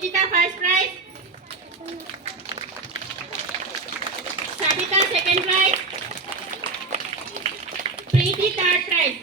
Pujita first prize. Sabita second prize. Preeti third prize.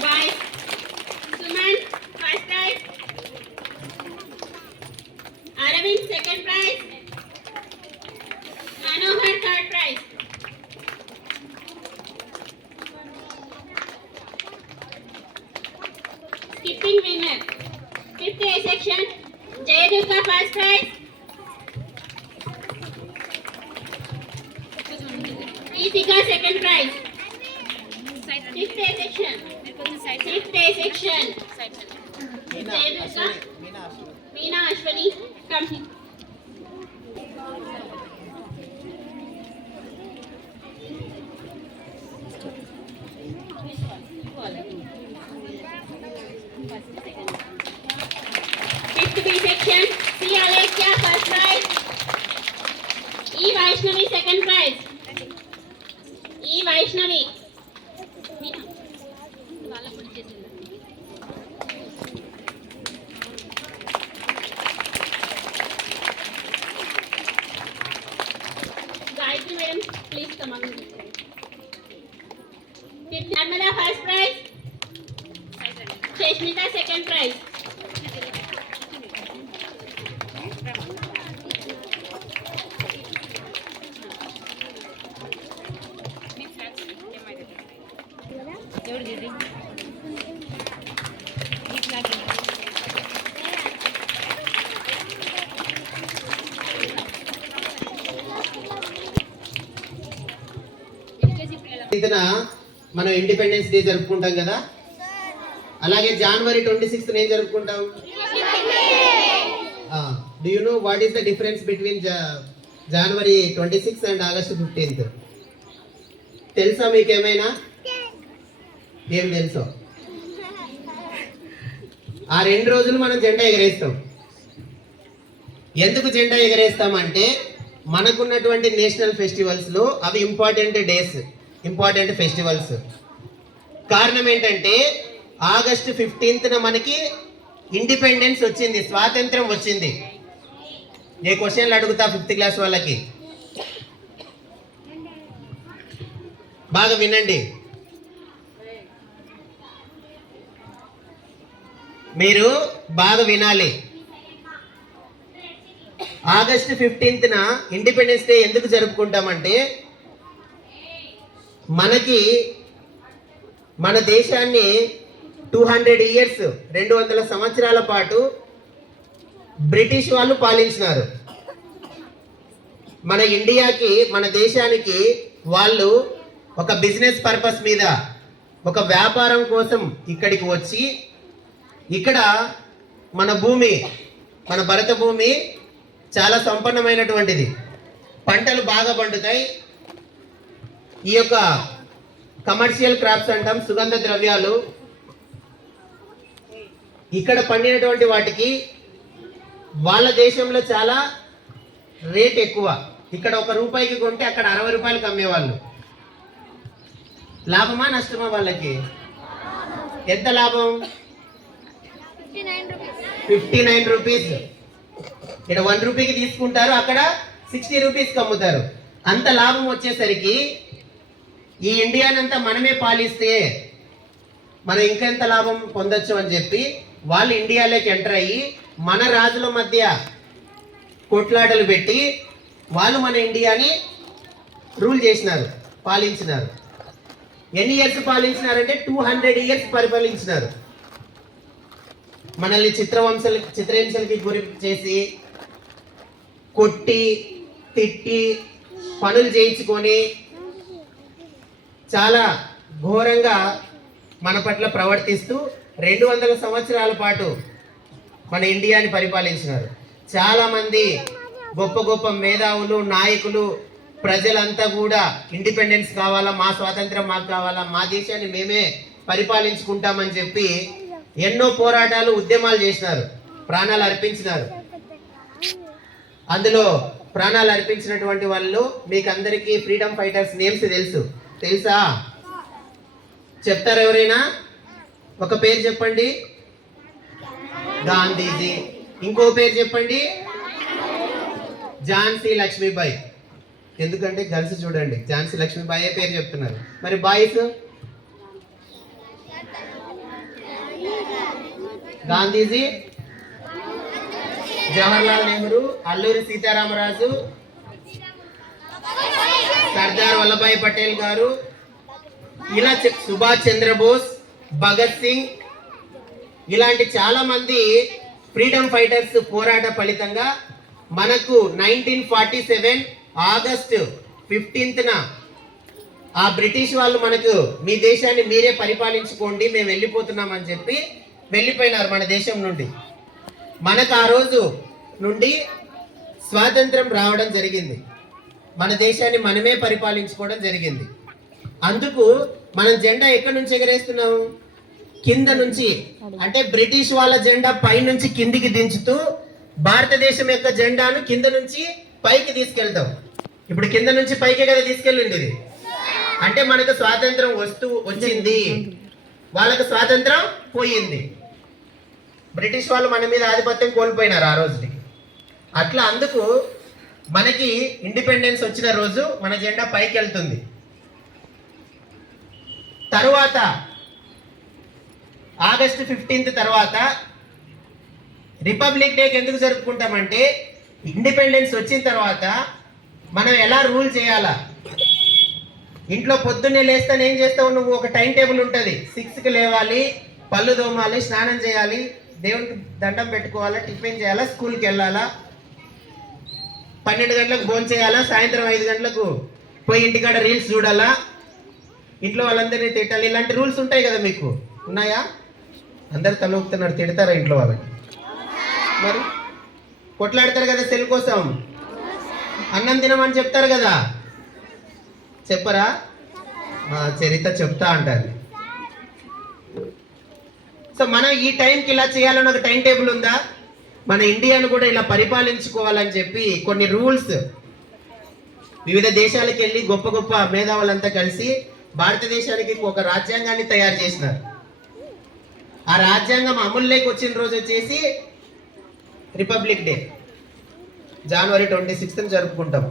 Boys, Suman first prize. Aravind second prize. Manohar third prize. Skipping winner. 5th A section. Jayadurga first prize. Deepika second prize. 5th A section. 5th A section. Jayadurga. Meena Ashwani. Come. Fifth B section, C. Alexia first prize, E. Vaishnavi second prize, E. Vaishnavi. Gayatri madam, please come on. Fifth Narmada first prize, Sheshmita second prize. మనం independence day జరుపుకుంటాం కదా, అలాగే జనవరి 26th ఏం జరుపుకుంటాం? Do you know what is the difference between January 26 and August 15th? తెలుసా మీకేమైనా? ఏం తెలుసో? ఆ 2 రోజులు మనం జెండా ఎగరేస్తాం. ఎందుకు జెండా ఎగరేస్తామంటే మనకున్నటువంటి నేషనల్ ఫెస్టివల్స్లో అవి ఇంపార్టెంట్ డేస్, ఇంపార్టెంట్ ఫెస్టివల్స్. కారణం ఏంటంటే ఆగస్టు 15th మనకి ఇండిపెండెన్స్ వచ్చింది, స్వాతంత్రం వచ్చింది. ఏ క్వశ్చన్లు అడుగుతా 5th క్లాస్ వాళ్ళకి, బాగా వినండి. మీరు బాగా వినాలి. ఆగస్టు 15th ఇండిపెండెన్స్ డే ఎందుకు జరుపుకుంటామంటే మనకి మన దేశాన్ని 200 years 200 సంవత్సరాల పాటు బ్రిటిష్ వాళ్ళు పాలించినారు. మన ఇండియాకి, మన దేశానికి వాళ్ళు ఒక బిజినెస్ పర్పస్ మీద, ఒక వ్యాపారం కోసం ఇక్కడికి వచ్చి, ఇక్కడ మన భూమి, మన భరత భూమి చాలా సంపన్నమైనటువంటిది. పంటలు బాగా పండుతాయి. ఈ యొక్క కమర్షియల్ క్రాప్స్ అంటాం, సుగంధ ద్రవ్యాలు. ఇక్కడ పండినటువంటి వాటికి వాళ్ళ దేశంలో చాలా రేట్ ఎక్కువ. ఇక్కడ 1 రూపాయికి కొంటే అక్కడ 60 రూపాయలకి అమ్మేవాళ్ళు. లాభమా నష్టమా వాళ్ళకి? ఎంత లాభం? 59 రూపీస్. ఇక్కడ 1 రూపీకి తీసుకుంటారు, అక్కడ 60 రూపీస్కి అమ్ముతారు. అంత లాభం వచ్చేసరికి ఈ ఇండియానంతా మనమే పాలిస్తే మనం ఇంకెంత లాభం పొందొచ్చు అని చెప్పి వాళ్ళు ఇండియాలోకి ఎంటర్ అయ్యి మన రాజుల మధ్య కొట్లాటలు పెట్టి వాళ్ళు మన ఇండియాని రూల్ చేసినారు, పాలించినారు. ఎన్ని ఇయర్స్ పాలించినారంటే 200 years పరిపాలించినారు. మనల్ని చిత్రహింసలకి గురి చేసి, కొట్టి, తిట్టి, పనులు చేయించుకొని చాలా ఘోరంగా మన పట్ల ప్రవర్తిస్తూ 200 సంవత్సరాల పాటు మన ఇండియాని పరిపాలించినారు. చాలామంది గొప్ప గొప్ప మేధావులు, నాయకులు, ప్రజలంతా కూడా ఇండిపెండెన్స్ కావాలా, మా స్వాతంత్రం మాకు కావాలా, మా దేశాన్ని మేమే పరిపాలించుకుంటామని చెప్పి ఎన్నో పోరాటాలు, ఉద్యమాలు చేసినారు, ప్రాణాలు అర్పించినారు. అందులో ప్రాణాలు అర్పించినటువంటి వాళ్ళు మీకు అందరికీ ఫ్రీడమ్ ఫైటర్స్ నేమ్స్ తెలుసా? చెప్తారు ఎవరైనా? ఒక పేరు చెప్పండి. గాంధీజీ. ఇంకో పేరు చెప్పండి. ఝాన్సీ లక్ష్మీబాయి. ఎందుకంటే గర్ల్స్ చూడండి ఝాన్సీ లక్ష్మీబాయి పేరు చెప్తున్నారు. మరి బాయ్స్ గాంధీజీ, జవహర్లాల్ నెహ్రూ, అల్లూరి సీతారామరాజు, సర్దార్ వల్లభాయ్ పటేల్ గారు, ఇలా సుభాష్ చంద్రబోస్, భగత్ సింగ్, ఇలాంటి చాలా మంది ఫ్రీడమ్ ఫైటర్స్ పోరాట ఫలితంగా మనకు 1947 ఆగస్టు 15న ఆ బ్రిటిష్ వాళ్ళు మనకు మీ దేశాన్ని మీరే పరిపాలించుకోండి మేము వెళ్ళిపోతున్నాం అని చెప్పి వెళ్ళిపోయినారు మన దేశం నుండి. మనకు ఆ రోజు నుండి స్వాతంత్రం రావడం జరిగింది. మన దేశాన్ని మనమే పరిపాలించుకోవడం జరిగింది. అందుకు మనం జెండా ఎక్కడి నుంచి ఎగరేస్తున్నాము? కింద నుంచి. అంటే బ్రిటిష్ వాళ్ళ జెండా పై నుంచి కిందికి దించుతూ భారతదేశం యొక్క జెండాను కింద నుంచి పైకి తీసుకెళ్తాం. ఇప్పుడు కింద నుంచి పైకే కదా తీసుకెళ్ళింది ఇది. అంటే మనకు స్వాతంత్రం వచ్చింది, వాళ్ళకు స్వాతంత్రం పోయింది. బ్రిటిష్ వాళ్ళు మన మీద ఆధిపత్యం కోల్పోయినారు ఆ రోజుకి. అట్లా అందుకు మనకి ఇండిపెండెన్స్ వచ్చిన రోజు మన జెండా పైకి వెళ్తుంది. తరువాత ఆగస్టు 15 తర్వాత రిపబ్లిక్ డేకి ఎందుకు జరుపుకుంటామంటే ఇండిపెండెన్స్ వచ్చిన తర్వాత మనం ఎలా రూల్ చేయాలా. ఇంట్లో పొద్దున్నే లేస్తాను ఏం చేస్తావు నువ్వు? ఒక టైం టేబుల్ ఉంటుంది. 6కి లేవాలి, పళ్ళు తోమాలి, స్నానం చేయాలి, దేవునికి దండం పెట్టుకోవాలా, టిఫిన్ చేయాలా, స్కూల్కి వెళ్ళాలా, 12 గంటలకు భోజనం చేయాలా, సాయంత్రం 5 గంటలకు పోయి ఇంటికాడ రీల్స్ చూడాలా, ఇంట్లో వాళ్ళందరినీ తిట్టాలి. ఇలాంటి రూల్స్ ఉంటాయి కదా, మీకు ఉన్నాయా? అందరు తలూపుతున్నారు. తిడతారా ఇంట్లో వాళ్ళకి? మరి కొట్లాడతారు కదా సెల్ కోసం. అన్నం తినమని చెప్తారు కదా, చెప్పరా? మా చరిత చెప్తా అంటారు. సో మనం ఈ టైంకి ఇలా చేయాలని ఒక టైం టేబుల్ ఉందా? మన ఇండియాను కూడా ఇలా పరిపాలించుకోవాలని చెప్పి కొన్ని రూల్స్ వివిధ దేశాలకు వెళ్ళి గొప్ప గొప్ప మేధావులంతా కలిసి భారతదేశానికి ఒక రాజ్యాంగాన్ని తయారు చేసినారు. ఆ రాజ్యాంగం అమలులోకి వచ్చిన రోజు వచ్చేసి రిపబ్లిక్ డే, జనవరి 26న జరుపుకుంటాం.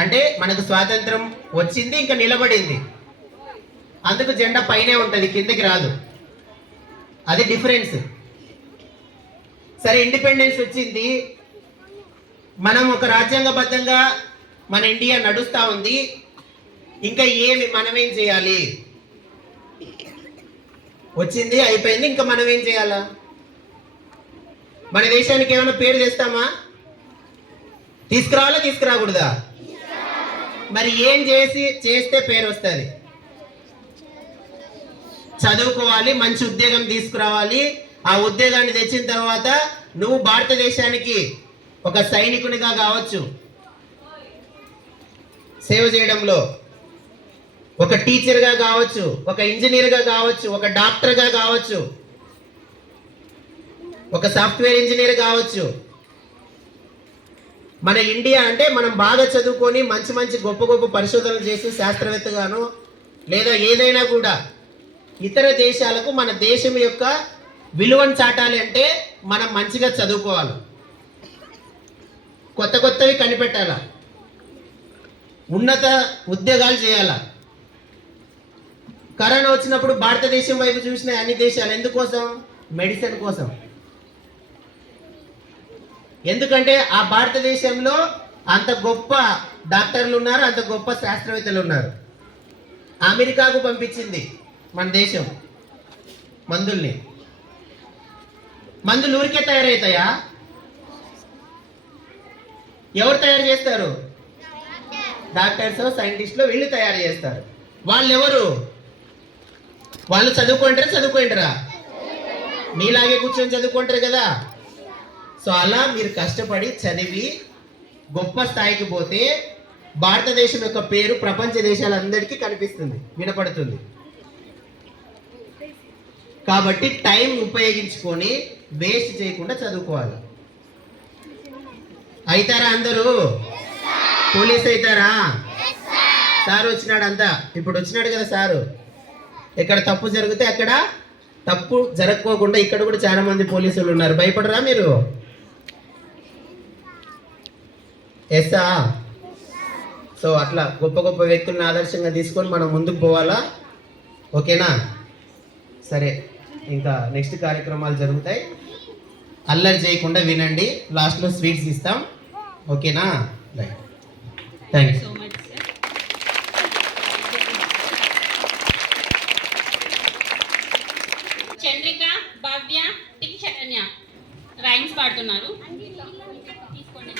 అంటే మనకు స్వాతంత్రం వచ్చింది, ఇంకా నిలబడింది. అందుకు జెండా పైనే ఉంటుంది, కిందకి రాదు. అది డిఫరెన్స్. సరే, ఇండిపెండెన్స్ వచ్చింది, మనం ఒక రాజ్యాంగబద్ధంగా మన ఇండియా నడుస్తూ ఉంది. ఇంకా మనమేం చేయాలి? వచ్చింది, అయిపోయింది, ఇంకా మనం ఏం చేయాలా? మన దేశానికి ఏమైనా పేరు తెస్తామా? తీసుకురావాలా, తీసుకురాకూడదా? మరి ఏం చేస్తే పేరు వస్తుంది? చదువుకోవాలి, మంచి ఉద్యోగం తీసుకురావాలి. ఆ ఉద్యోగాన్ని తెచ్చిన తర్వాత నువ్వు భారతదేశానికి ఒక సైనికునిగా కావచ్చు, సేవ చేయడంలో, ఒక టీచర్గా కావచ్చు, ఒక ఇంజనీర్గా కావచ్చు, ఒక డాక్టర్గా కావచ్చు, ఒక సాఫ్ట్వేర్ ఇంజనీర్ కావచ్చు. మన ఇండియా అంటే మనం బాగా చదువుకొని మంచి మంచి గొప్ప గొప్ప పరిశోధనలు చేసి శాస్త్రవేత్తగాను లేదా ఏదైనా కూడా ఇతర దేశాలకు మన దేశం యొక్క విలువను చాటాలి అంటే మనం మంచిగా చదువుకోవాలి, కొత్త కొత్తవి కనిపెట్టాలా, ఉన్నత ఉద్యోగాలు చేయాలా. కరోనా వచ్చినప్పుడు భారతదేశం వైపు చూసిన అన్ని దేశాలు ఎందుకోసం? మెడిసిన్ కోసం. ఎందుకంటే ఆ భారతదేశంలో అంత గొప్ప డాక్టర్లు ఉన్నారు, అంత గొప్ప శాస్త్రవేత్తలు ఉన్నారు. అమెరికాకు పంపించింది మన దేశం మందుల్ని. మందులు ఊరికే తయారవుతాయా? ఎవరు తయారు చేస్తారు? డాక్టర్స్, సైంటిస్టులు, వీళ్ళు తయారు చేస్తారు. వాళ్ళు ఎవరు? వాళ్ళు చదువుకుంటారా? మీలాగే కూర్చొని చదువుకుంటారు కదా. సో అలా మీరు కష్టపడి చదివి గొప్ప స్థాయికి పోతే భారతదేశం యొక్క పేరు ప్రపంచ దేశాలందరికీ కనిపిస్తుంది, వినపడుతుంది. కాబట్టి టైం ఉపయోగించుకొని వేస్ట్ చేయకుండా చదువుకోవాలి. అవుతారా అందరూ? పోలీస్ అవుతారా? సార్ వచ్చినాడు అంతా, ఇప్పుడు వచ్చినాడు కదా సారు. ఎక్కడ తప్పు జరిగితే అక్కడ తప్పు జరగకోకుండా ఇక్కడ కూడా చాలా మంది పోలీసులు ఉన్నారు. భయపడరా మీరు? ఎస్సా? సో అట్లా గొప్ప గొప్ప వ్యక్తులను ఆదర్శంగా తీసుకొని మనం ముందుకు పోవాలా. ఓకేనా? సరే, ఇంకా నెక్స్ట్ కార్యక్రమాలు జరుగుతాయి. అల్లరి చేయకుండా వినండి. లాస్ట్లో స్వీట్స్ ఇస్తాం. ఓకేనా? Right, thank you. So much sir. Chandrika, Bhavya, tick Saranya rhymes పాడుతున్నారు. తీసుకోండి.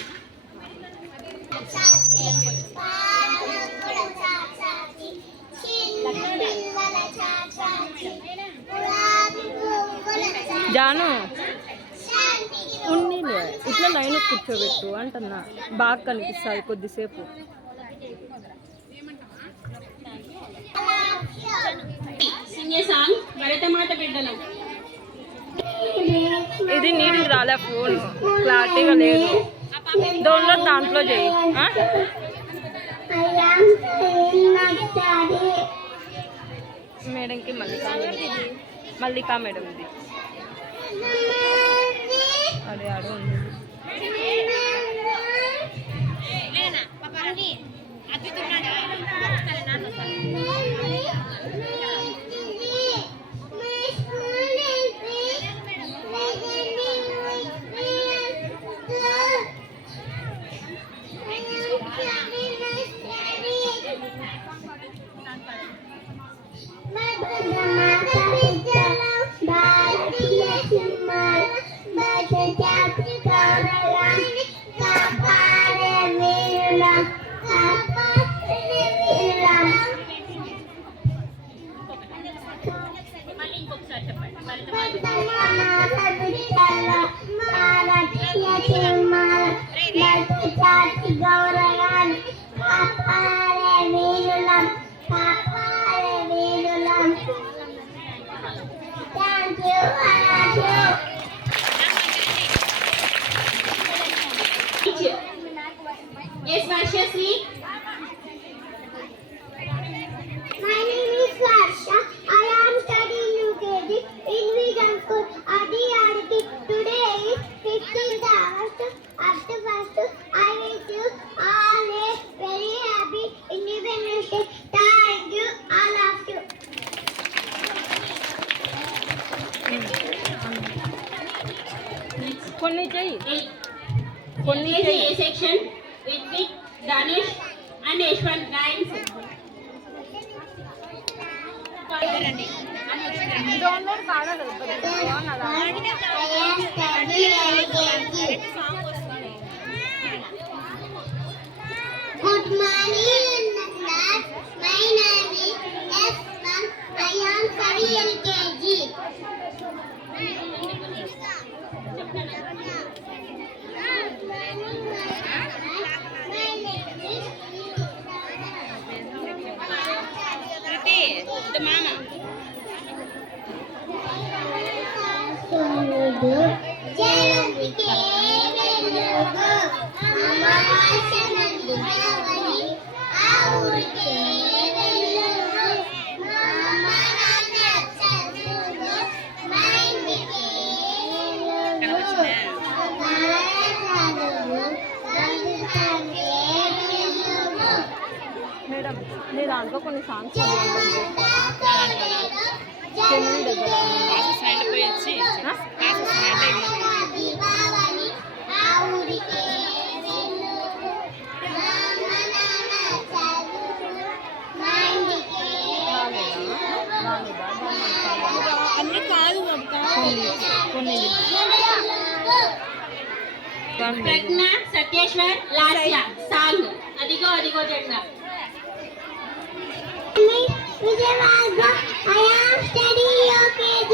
జాను ఉన్ని ఇట్లా లైన్ కూర్చోబెట్టు అంటున్నా, బాగా కనిపిస్తుంది కొద్దిసేపు. సింగ్ ఏ సాంగ్ భరతమాత బిడ్డలు. ఇది నీటికి రాలే, ఫోన్ క్లారిటీగా లేదు. డౌన్లోడ్ దాంట్లో చేయి. మేడంకి మల్లికా మేడం ఇది అదే ఆడు ఉంది. మళ్ళీ ఇంకొకసారి చెప్పండి. Yes, Varshasri. My name is Varsha. I am studying UKG in Vigan School. Adi Aditi. Today is 15th August. After first, I wish you all a very happy Independence Day. Thank you, all of you. కొన్ని చెయ్యి, కొన్ని A section with Danish and Yashwant rhymes. Download కావాలి. I am studying LKG. Good morning, class. My name is S1. I am studying LKG. The mama. Madam నీ దాంట్లో కొన్ని songs Chennai దగ్గర పోయి వచ్చి అన్ని కాదు కొన్ని ప్రజ్ఞ, సత్యేశ్వర్, లాస్య సాంగ్ అదిగో అదిగో జెండా. Vijayawada. I am studying UKG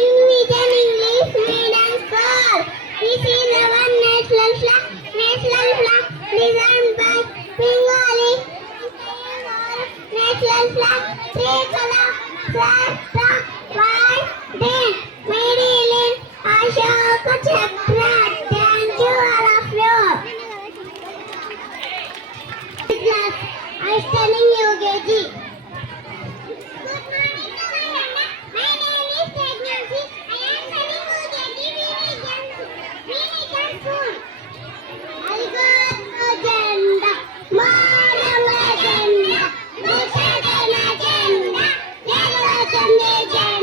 in Vijan English Medium School. This is our national flag designed by Bengali. National flag, three color, black, white, red, made in Ashoka Chakra. Thank you all of you. Sunday,